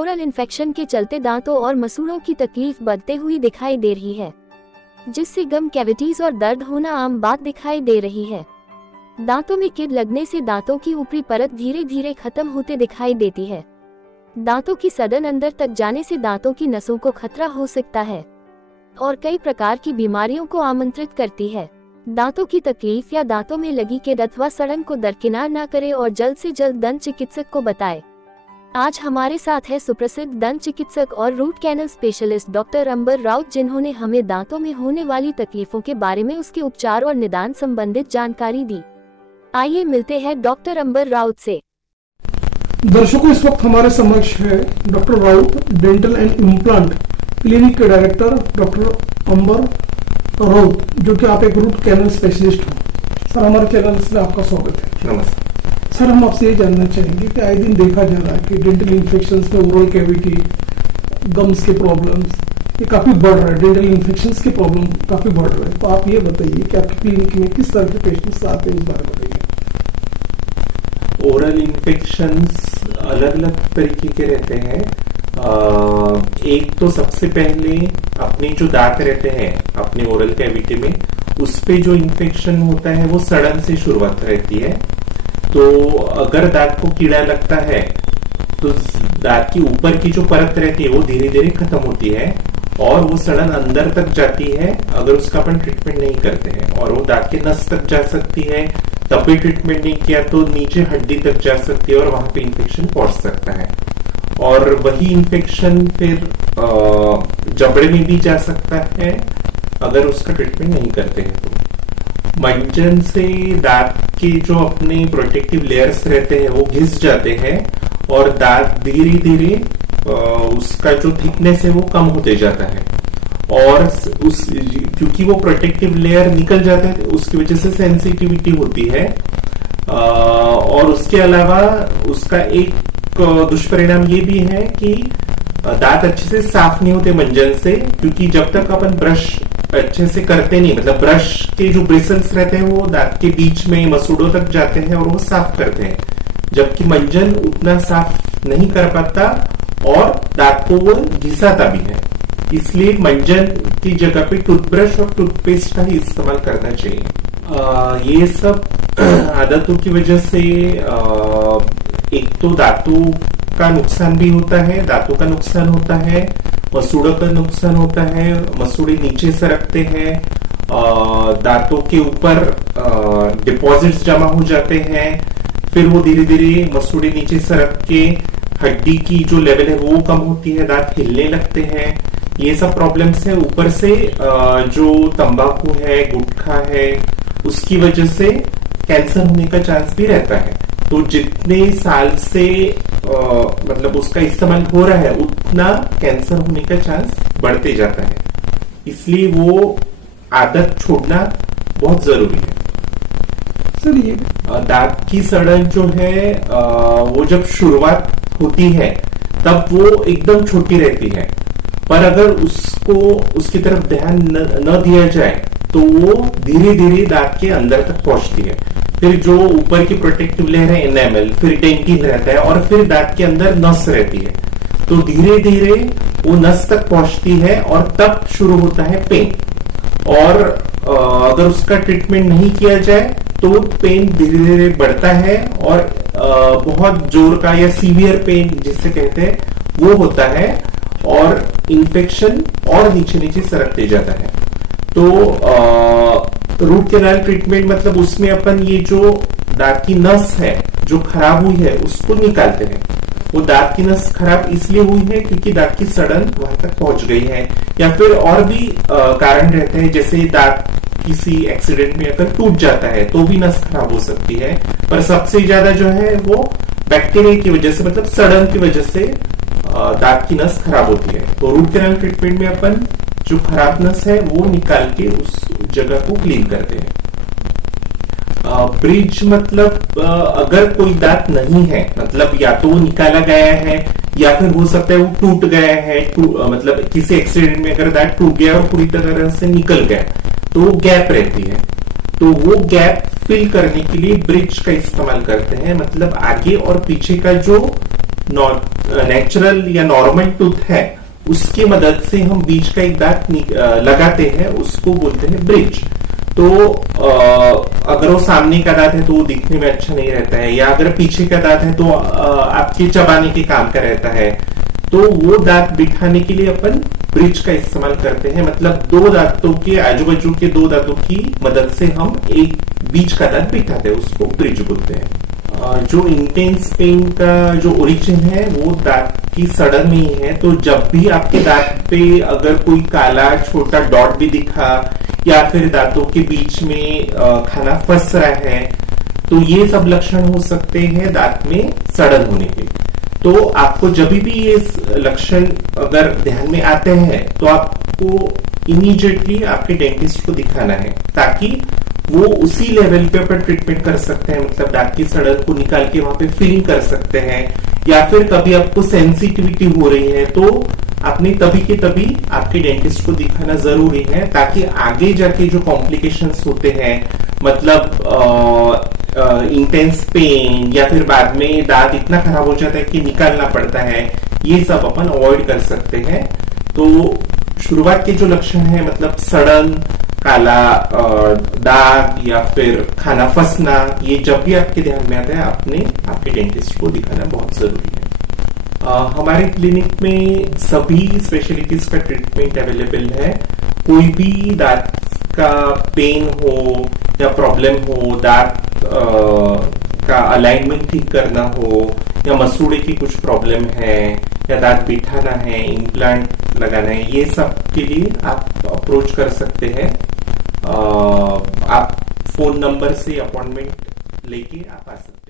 Oral infection के चलते दांतों और मसूड़ों की तकलीफ बढ़ते हुई दिखाई दे रही है, जिससे गम कैविटीज और दर्द होना आम बात दिखाई दे रही है। दांतों में कीड़ लगने से दांतों की ऊपरी परत धीरे धीरे खत्म होते दिखाई देती है। दांतों की सड़न अंदर तक जाने से दांतों की नसों को खतरा हो सकता है और कई प्रकार की बीमारियों को आमंत्रित करती है। दांतों की तकलीफ या दांतों में लगी कीड़ अथवा सड़न को दरकिनार ना करें और जल्द से जल्द दंत चिकित्सक को बताएं। आज हमारे साथ है सुप्रसिद्ध दंत चिकित्सक और रूट कैनल स्पेशलिस्ट डॉक्टर अंबर राउत, जिन्होंने हमें दांतों में होने वाली तकलीफों के बारे में उसके उपचार और निदान संबंधित जानकारी दी। आइए मिलते हैं डॉक्टर अंबर राउत से। दर्शकों, इस वक्त हमारे समक्ष है doctor Raut, dental and implant clinic के डायरेक्टर डॉक्टर अंबर राउत, जो कि आप एक रूट कैनल स्पेशलिस्ट हो। सर, हमारे चैनल से आपका स्वागत है। नमस्कार सर, हम आपसे ये जानना चाहेंगे कि आए दिन देखा जा रहा है कि डेंटल इन्फेक्शंस में ओरल कैविटी, गम्स के प्रॉब्लम्स ये काफी बढ़ रहा है, डेंटल इन्फेक्शंस के प्रॉब्लम काफी बढ़ रहे हैं। तो आप ये बताइए कि आपकी क्लिनिक में किस तरह के पेशेंट्स आते हैं, इस बारे में बताइए। ओरल इन्फेक्शंस अलग अलग तरीके के रहते हैं। एक तो सबसे पहले अपने जो दांत रहते हैं अपने ओरल कैविटी में, उस पे जो इन्फेक्शन होता है वो सड़न से शुरुआत रहती है। तो अगर दांत को कीड़ा लगता है तो दांत की ऊपर की जो परत रहती है वो धीरे धीरे खत्म होती है और वो सड़न अंदर तक जाती है अगर उसका अपन ट्रीटमेंट नहीं करते हैं, और वो दांत के नस तक जा सकती है। तब भी ट्रीटमेंट नहीं किया तो नीचे हड्डी तक जा सकती है और वहां पे इन्फेक्शन पहुंच सकता है, और वही इन्फेक्शन फिर जबड़े में भी जा सकता है अगर उसका ट्रीटमेंट नहीं करते हैं तो। मंजन से दांत के जो अपने प्रोटेक्टिव लेयर्स रहते हैं वो घिस जाते हैं और दांत धीरे धीरे उसका जो थिकनेस है वो कम होते जाता है, और क्योंकि वो प्रोटेक्टिव लेयर निकल जाता है उसकी वजह से सेंसिटिविटी होती है। और उसके अलावा उसका एक दुष्परिणाम ये भी है कि दांत अच्छे से साफ नहीं होते मंजन से, क्योंकि जब तक अपन ब्रश अच्छे से करते नहीं, मतलब ब्रश के जो ब्रिसल्स रहते हैं वो दांत के बीच में मसूड़ों तक जाते हैं और वो साफ करते हैं, जबकि मंजन उतना साफ नहीं कर पाता और दांत को वो घिसाता भी है। इसलिए मंजन की जगह पे टूथब्रश और टूथपेस्ट का ही इस्तेमाल करना चाहिए। ये सब आदतों की वजह से एक तो दांतों का नुकसान भी होता है, दांतों का नुकसान होता है, मसूड़ों का नुकसान होता है, मसूड़े नीचे सरकते हैं, दांतों के ऊपर डिपॉजिट्स जमा हो जाते हैं, फिर वो धीरे धीरे मसूड़े नीचे सरक के हड्डी की जो लेवल है वो कम होती है, दांत हिलने लगते हैं। ये सब प्रॉब्लम्स है। ऊपर से जो तंबाकू है, गुटखा है, उसकी वजह से कैंसर होने का चांस भी रहता है। तो जितने साल से मतलब उसका इस्तेमाल हो रहा है उतना कैंसर होने का चांस बढ़ते जाता है, इसलिए वो आदत छोड़ना बहुत जरूरी है। सर, ये दांत की सड़न जो है वो जब शुरुआत होती है तब वो एकदम छोटी रहती है, पर अगर उसको उसकी तरफ ध्यान न दिया जाए तो वो धीरे धीरे दांत के अंदर तक पहुंचती है। फिर जो ऊपर की प्रोटेक्टिव लेयर है एनामेल, फिर डेंटिन रहता है और फिर दांत के अंदर नस रहती है, तो धीरे धीरे वो नस तक पहुंचती है और तब शुरू होता है पेन। और अगर उसका ट्रीटमेंट नहीं किया जाए तो पेन धीरे धीरे बढ़ता है और बहुत जोर का या सीवियर पेन जिसे कहते हैं वो होता है, और इन्फेक्शन और नीचे नीचे सरकते जाता है। तो रूट कैनाल ट्रीटमेंट मतलब उसमें अपन ये जो दांत की नस है जो खराब हुई है उसको निकालते हैं। वो दांत की नस खराब इसलिए हुई है क्योंकि दांत की सड़न वहां तक पहुंच गई है, या फिर और भी कारण रहते हैं, जैसे दांत किसी एक्सीडेंट में अगर टूट जाता है तो भी नस खराब हो सकती है। पर सबसे ज्यादा जो है वो बैक्टीरिया की वजह से, मतलब सड़न की वजह से दांत की नस खराब होती है। तो रूट कैनाल ट्रीटमेंट में अपन जो खराब नस है वो निकाल के उस जगह को क्लीन करते हैं। ब्रिज मतलब अगर कोई दांत नहीं है, मतलब या तो वो निकाला गया है या फिर हो सकता है वो टूट गया है, मतलब किसी एक्सीडेंट में अगर दांत टूट गया और पूरी तरह से निकल गया तो वो गैप रहती है, तो वो गैप फिल करने के लिए ब्रिज का इस्तेमाल करते हैं। मतलब आगे और पीछे का जो नेचुरल या नॉर्मल टूथ है उसकी मदद से हम बीच का एक दांत लगाते हैं, उसको बोलते हैं ब्रिज। तो अगर वो सामने का दांत है तो वो दिखने में अच्छा नहीं रहता है, या अगर पीछे का दांत है तो आपके चबाने के काम का रहता है, तो वो दांत बिठाने के लिए अपन ब्रिज का इस्तेमाल करते हैं। मतलब दो दांतों के आजू बाजू के दो दांतों की मदद से हम एक बीच का दांत बिठाते हैं, उसको ब्रिज बोलते हैं। जो इंटेंस पेन का जो ओरिजिन है वो दांत की सड़न में ही है। तो जब भी आपके दांत पे अगर कोई काला छोटा डॉट भी दिखा, या फिर दांतों के बीच में खाना फंस रहा है, तो ये सब लक्षण हो सकते हैं दांत में सड़न होने के। तो आपको जब भी ये लक्षण अगर ध्यान में आते हैं तो आपको इमीडिएटली आपके डेंटिस्ट को दिखाना है, ताकि वो उसी लेवल पे अपन ट्रीटमेंट कर सकते हैं। मतलब दांत की सड़न को निकाल के वहां पे फिलिंग कर सकते हैं, या फिर कभी आपको सेंसिटिविटी हो रही है तो आपने तभी के तभी आपके डेंटिस्ट को दिखाना जरूरी है, ताकि आगे जाके जो कॉम्प्लिकेशंस होते हैं, मतलब इंटेंस पेन या फिर बाद में दांत इतना खराब हो जाता है कि निकालना पड़ता है, ये सब अपन अवॉइड कर सकते हैं। तो शुरुआत के जो लक्षण है, मतलब सड़न, काला दाग या फिर खाना फंसना, ये जब भी आपके ध्यान में आता है आपके डेंटिस्ट को दिखाना बहुत जरूरी है। हमारे क्लिनिक में सभी स्पेशलिटीज का ट्रीटमेंट अवेलेबल है। कोई भी दांत का पेन हो या प्रॉब्लम हो, दांत का अलाइनमेंट ठीक करना हो, या मसूड़े की कुछ प्रॉब्लम है, या दांत बिठाना है, इम्प्लांट लगाना है, ये सब के लिए आप अप्रोच कर सकते हैं। आप फोन नंबर से अपॉइंटमेंट लेके आप आ सकते हैं।